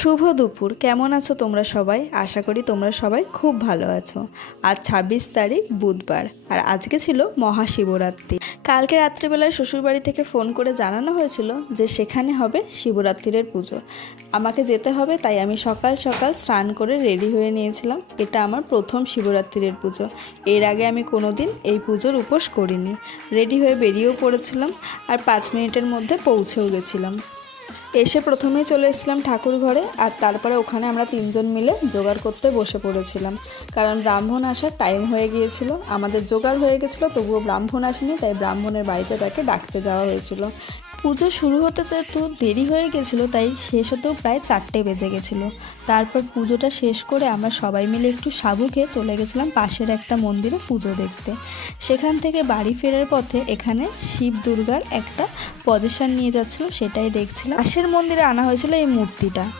শুভ দুপুর। কেমন আছো তোমরা সবাই? আশা করি তোমরা সবাই খুব ভালো আছো। আজ ২৬ তারিখ বুধবার, আর আজকে ছিল মহাশিবরাত্রি। কালকে রাত্রিবেলায় শ্বশুরবাড়ি থেকে ফোন করে জানানো হয়েছিল যে সেখানে হবে শিবরাত্রির পুজো। আমাকে যেতে হবে, তাই আমি সকাল সকাল স্নান করে রেডি হয়ে নিয়েছিলাম। এটা আমার প্রথম শিবরাত্রির পুজো। এর আগে আমি কোনোদিন এই পুজোর উপোস করিনি। রেডি হয়ে বেরিয়েও পড়েছিলাম, আর ৫ মিনিটের মধ্যে পৌঁছেও গেছিলাম। এসে প্রথমেই চলে এসেছিলাম ঠাকুর ঘরে, আর তারপরে ওখানে আমরা ৩ জন মিলে জোগাড় করতে বসে পড়েছিলাম, কারণ ব্রাহ্মণ আসার টাইম হয়ে গিয়েছিল। আমাদের জোগাড় হয়ে গেছিলো, তবুও ব্রাহ্মণ আসেনি, তাই ব্রাহ্মণের বাড়িতে তাকে ডাকতে যাওয়া হয়েছিল। পুজো শুরু হতে যেহেতু দেরি হয়ে গেছিলো, তাই শেষ হতেও প্রায় 4টে বেজে গেছিলো। তারপর পুজোটা শেষ করে আমরা সবাই মিলে একটু সাবু খেয়ে চলে গেছিলাম পাশের একটা মন্দিরে পুজো দেখতে। সেখান থেকে বাড়ি ফেরার পথে এখানে শিব দুর্গার একটা পজিশন নিয়ে যাচ্ছিলো, সেটাই দেখছিলাম। পাশের মন্দিরে আনা হয়েছিল এই মূর্তিটা।